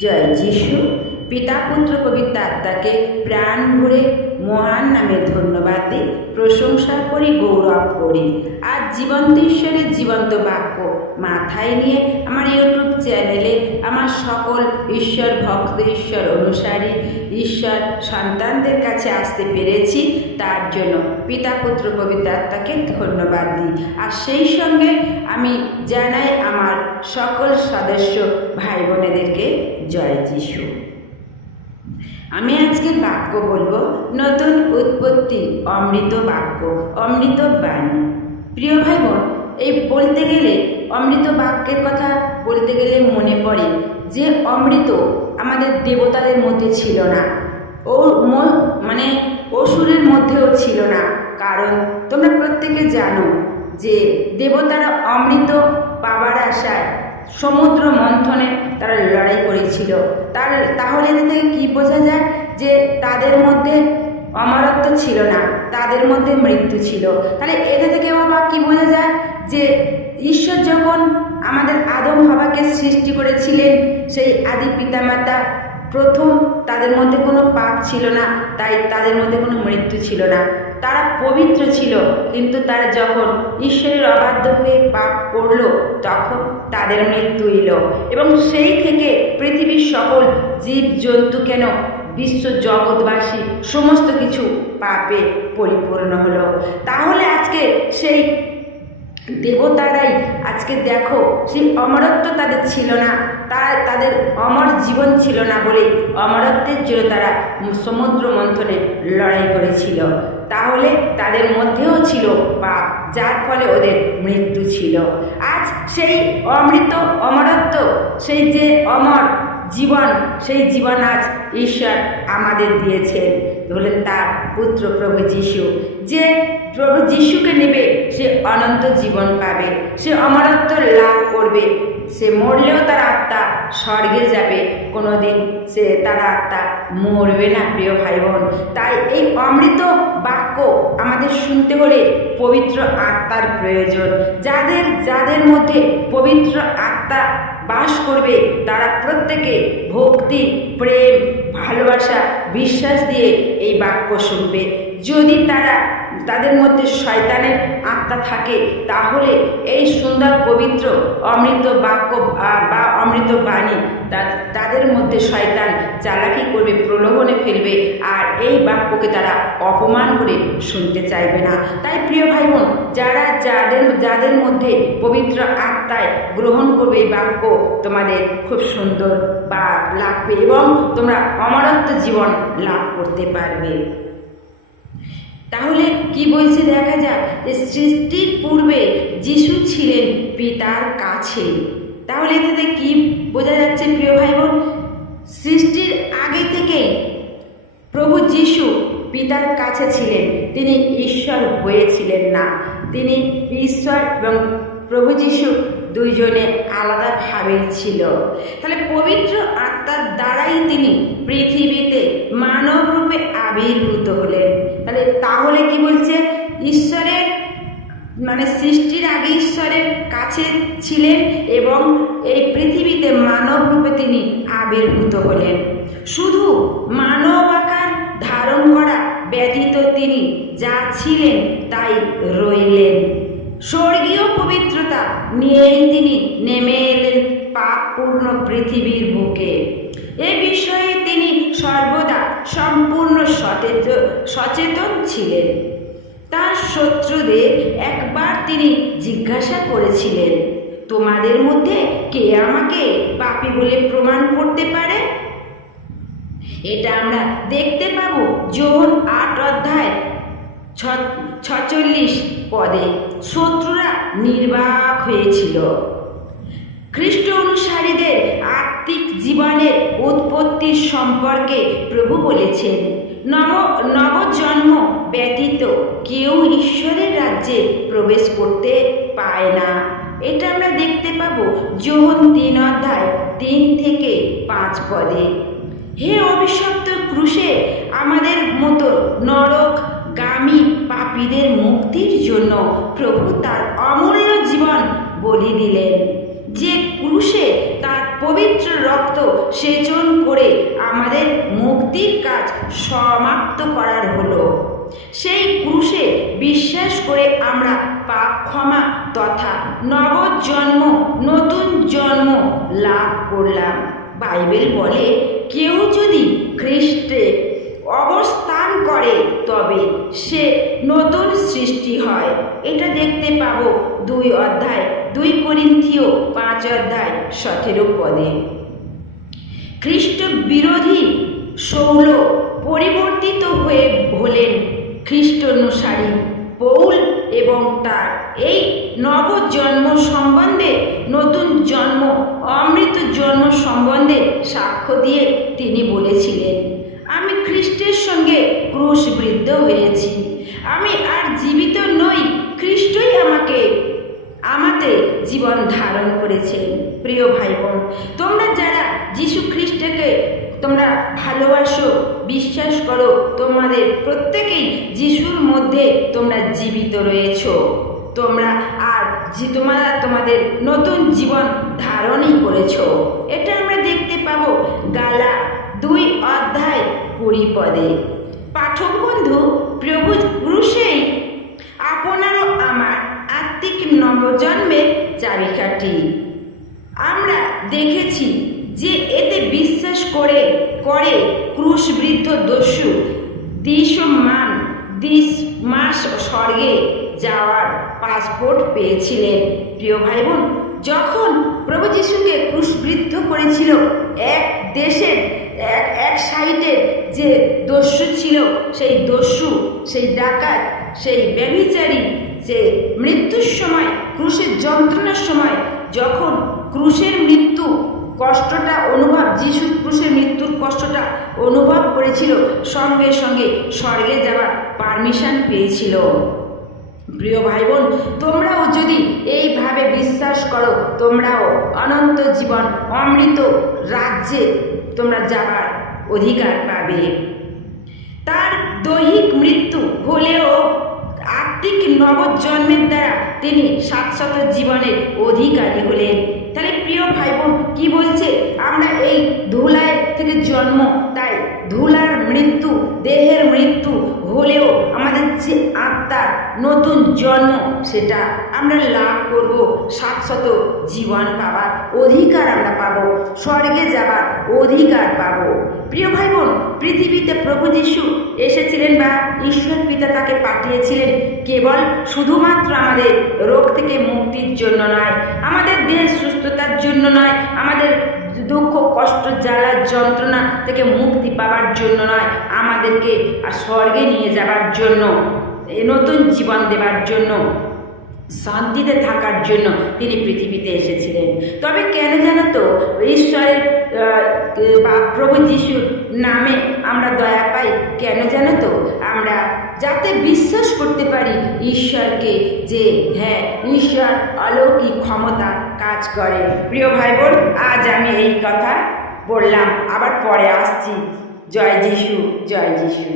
জয় যিশু। পিতা, পুত্র, পবিত্র আত্মাকে প্রাণ ভরে মহান নামে ধন্যবাদ দিই, প্রশংসা করি, গৌরব করি। আর জীবন্ত ঈশ্বরের জীবন্ত বাক্য মাথায় নিয়ে আমার ইউটিউব চ্যানেলে আমার সকল ঈশ্বর ভক্ত, ঈশ্বর অনুসারী, ঈশ্বর সন্তানদের কাছে আসতে পেরেছি, তার জন্য পিতা, পুত্র, পবিত্র আত্মাকে ধন্যবাদ দিই। আর সেই সঙ্গে আমি জানাই আমার সকল সদস্য ভাই বোনেদেরকে জয় যিশু আমি আজকে বাক্য বলব, নতুন উৎপত্তি, অমৃত বাক্য, অমৃত বাণী। প্রিয় ভাই বোন এই বলতে গেলে অমৃত বাক্যের কথা বলতে গেলে মনে পড়ে যে অমৃত আমাদের দেবতাদের মধ্যে ছিল না। ও মানে অসুরের মধ্যেও ছিল না। কারণ তোমরা প্রত্যেকে জানো যে দেবতারা অমৃত পাবার আশায় সমুদ্র মন্থনে তারা লড়াই করেছিল। তার, তাহলে এতে থেকে কী বোঝা যায়? যে তাদের মধ্যে অমরত্ব ছিল না, তাদের মধ্যে মৃত্যু ছিল। তাহলে এতে থেকে আবার কী বোঝা যায়? যে ঈশ্বর যখন আমাদের আদম বাবাকে সৃষ্টি করেছিলেন, সেই আদি পিতামাতা প্রথম তাদের মধ্যে কোনো পাপ ছিল না, তাই তাদের মধ্যে কোনো মৃত্যু ছিল না। তারা পবিত্র ছিল, কিন্তু তারা যখন ঈশ্বরের অবাধ্য হয়ে পাপ করল, তখন তাদের মৃত্যু এলো। এবং সেই থেকে পৃথিবীর সকল জীব জন্তু কেন বিশ্ব জগৎবাসী সমস্ত কিছু পাপে পরিপূর্ণ হলো। তাহলে আজকে সেই দেবতারাই আজকে দেখো, সেই অমরত্ব তাদের ছিল না তারা তাদের অমর জীবন ছিল না বলে অমরত্বের জন্য তারা সমুদ্র মন্থনে লড়াই করেছিল। তাহলে তাদের মধ্যেও ছিল পাপ, যার ফলে ওদের মৃত্যু ছিল। আজ সেই অমৃত, অমরত্ব, সেই যে অমর জীবন, সেই জীবন আজ ঈশ্বর আমাদের দিয়েছেন। হলেন তার পুত্র প্রভু যিশু, যে প্রভু যিশুকে নেবে, সে অনন্ত জীবন পাবে। সে অমরত্ব লাভ করবে সে মরলেও তার আত্মা স্বর্গে যাবে। কোনোদিন সে তার আত্মা মরবে না, প্রিয় ভাই বোন তাই এই অমৃত বাক্য আমাদের শুনতে হলে পবিত্র আত্মার প্রয়োজন। যাদের যাদের মধ্যে পবিত্র আত্মা বাস করবে, তারা প্রত্যেকে ভক্তি, প্রেম, ভালোবাসা, বিশ্বাস দিয়ে এই বাক্য শুনবে। যদি তারা তাদের মধ্যে শয়তানের আত্মা থাকে, তাহলে এই সুন্দর পবিত্র অমৃত বাক্য বা অমৃত বাণী তাদের মধ্যে শয়তান চালাকি করবে, প্রলোভনে ফেলবে, আর এই বাক্যকে তারা অপমান করে শুনতে চাইবে না। তাই প্রিয় ভাই বোন যারা যাদের যাদের মধ্যে পবিত্র আত্মায় গ্রহণ করবে এই বাক্য, তোমাদের খুব সুন্দর বা লাগবে এবং তোমরা অমরত্ব জীবন লাভ করতে পারবে। তাহলে কি বলছে দেখা যাক যে সৃষ্টির পূর্বে যিশু ছিলেন পিতার কাছে। তাহলে এতে কি বোঝা যাচ্ছে প্রিয় ভাই বোন সৃষ্টির আগে থেকে প্রভু যিশু পিতার কাছে ছিলেন। তিনি ঈশ্বর হয়েছিলেন না। তিনি ঈশ্বর এবং প্রভু যিশু দুইজনে আলাদাভাবে ছিল। তাহলে পবিত্র আত্মার দ্বারাই তিনি পৃথিবীতে মানব রূপে আবির্ভূত হলেন। তাহলে তাহলে কি বলছে? ঈশ্বরের মানে সৃষ্টির আগে ঈশ্বরের কাছে ছিলেন এবং এই পৃথিবীতে মানব রূপে তিনি আবির্ভূত হলেন। শুধু মানব আকার ধারণ করা ব্যতীত তিনি যা ছিলেন তাই রইলেন। স্বর্গীয় নিয়েই তিনি নেমে এলেন পাপপূর্ণ পৃথিবীর বুকে। এ বিষয়ে তিনি সর্বদা সম্পূর্ণ সচেতন সচেতন ছিলেন। তার শত্রুদের একবার তিনি জিজ্ঞাসা করেছিলেন, তোমাদের মধ্যে কে আমাকে পাপী বলে প্রমাণ করতে পারে? এটা আমরা দেখতে পাবো যোহন আট অধ্যায় ছ- ছচল্লিশ পদে শত্রুরা নির্বাক হয়েছিল। খ্রিস্ট অনুসারীদের আত্মিক জীবনের উৎপত্তির সম্পর্কে প্রভু বলেছেন, নব, নবজন্ম ব্যতীত কেউ ঈশ্বরের রাজ্যে প্রবেশ করতে পায় না। এটা আমরা দেখতে পাবো যোহন তিন অধ্যায় তিন থেকে পাঁচ পদে। হে অভিশপ্ত ক্রুশে, আমাদের মতো নরক গামী পাপীদের মুক্তির জন্য প্রভু তার অমূল্য জীবন বলি দিলেন। যে ক্রুশে তার পবিত্র রক্ত সেচন করে আমাদের মুক্তির কাজ সমাপ্ত করার হলো, সেই ক্রুশে বিশ্বাস করে আমরা পাপ ক্ষমা তথা নবজন্ম, নতুন জন্ম লাভ করলাম। বাইবেল বলে, কেউ যদি খ্রিস্টে অবস্থান করে, তবে সে নতুন সৃষ্টি হয়। এটা দেখতে পাবো দুই অধ্যায়, দুই করিন্থীয় পাঁচ অধ্যায় সতেরো পদে। খ্রিস্ট বিরোধী শৌল পরিবর্তিত হয়ে হলেন খ্রিস্ট অনুসারী পৌল এবং তার এই নবজন্ম সম্বন্ধে, নতুন জন্ম অমৃত জন্ম সম্বন্ধে সাক্ষ্য দিয়ে তিনি বলেছিলেন আমি খ্রিস্টের সঙ্গে ক্রুশবৃদ্ধ হয়েছি আমি আর জীবিত নই খ্রিস্টই আমাকে আমাতে জীবন ধারণ করেছেন প্রিয় ভাই বোন তোমরা যারা যীশু খ্রিস্টকে তোমরা ভালোবাসো, বিশ্বাস করো, তোমাদের প্রত্যেকেই যিশুর মধ্যে তোমরা জীবিত রয়েছো। তোমরা আর যে তোমরা তোমাদের নতুন জীবন ধারণই করেছ। এটা আমরা দেখতে পাবো গালা দুই অধ্যায় কুড়ি পদে। পাঠক বন্ধু, প্রভু ক্রুশেই আপনারও আমার আত্মিক নবজন্মের চাবিকাঠি আমরা দেখেছি যে এতে বিশ্বাস করে করে ক্রুশবৃদ্ধ দস্যু দৃশ্যমান দিশ মাস স্বর্গে যাওয়ার পাসপোর্ট পেয়েছিলেন। প্রিয় ভাই বোন যখন প্রভু যিশুকে ক্রুশবৃদ্ধ করেছিল, এক দেশের, এক এক সাইডের যে দস্যু ছিল, সেই দস্যু, সেই ডাকাত, সেই ব্যভিচারী যে মৃত্যুর সময়, ক্রুশের যন্ত্রণার সময়, যখন ক্রুশের মৃত্যু, কষ্টটা অনুভব, যিশু ক্রুশের মৃত্যুর কষ্টটা অনুভব করেছিল, সঙ্গে সঙ্গে স্বর্গে যাওয়ার পারমিশন পেয়েছিল। প্রিয় ভাই বোন তোমরাও যদি এইভাবে বিশ্বাস করো, তোমরাও অনন্ত জীবন অমৃত রাজ্যে তোমরা যাবার অধিকার পাবে। তার দৈহিক মৃত্যু হলেও আত্মিক নবজন্মের দ্বারা তিনি শাশ্বত জীবনের অধিকারী হলেন। তাহলে প্রিয় ভাই বোন কি বলছে? আমরা এই ধুলায় থেকে জন্ম, তাই ধুলার মৃত্যু, দেহের মৃত্যু নতুন জন্ম, সেটা আমরা লাভ করব। শাশ্বত জীবন পাবার অধিকার আমরা পাবো। স্বর্গে যাবার অধিকার পাবো। প্রিয় ভাই বোন পৃথিবীতে প্রভু যিশু এসেছিলেন বা ঈশ্বর পিতা তাকে পাঠিয়েছিলেন কেবল শুধুমাত্র আমাদের রোগ থেকে মুক্তির জন্য নয়, আমাদের দেহ সুস্থতার জন্য নয়, আমাদের দুঃখ, কষ্ট জ্বালার যন্ত্রণা থেকে মুক্তি পাওয়ার জন্য নয়, আমাদেরকে আর স্বর্গে নিয়ে যাবার জন্য নতুন জীবন দেবার জন্য, শান্তিতে থাকার জন্য তিনি পৃথিবীতে এসেছিলেন। তবে কেন জানো তো, ঈশ্বরের বা প্রভু যিশুর নামে আমরা দয়া পাই, কেন জানো তো? আমরা যাতে বিশ্বাস করতে পারি ঈশ্বরকে যে হ্যাঁ ঈশ্বর অলৌকিক ক্ষমতা কাজ করে। প্রিয় ভাই বোন আজ আমি এই কথা বললাম, আবার পরে আসছি। জয় যিশু জয় যিশু।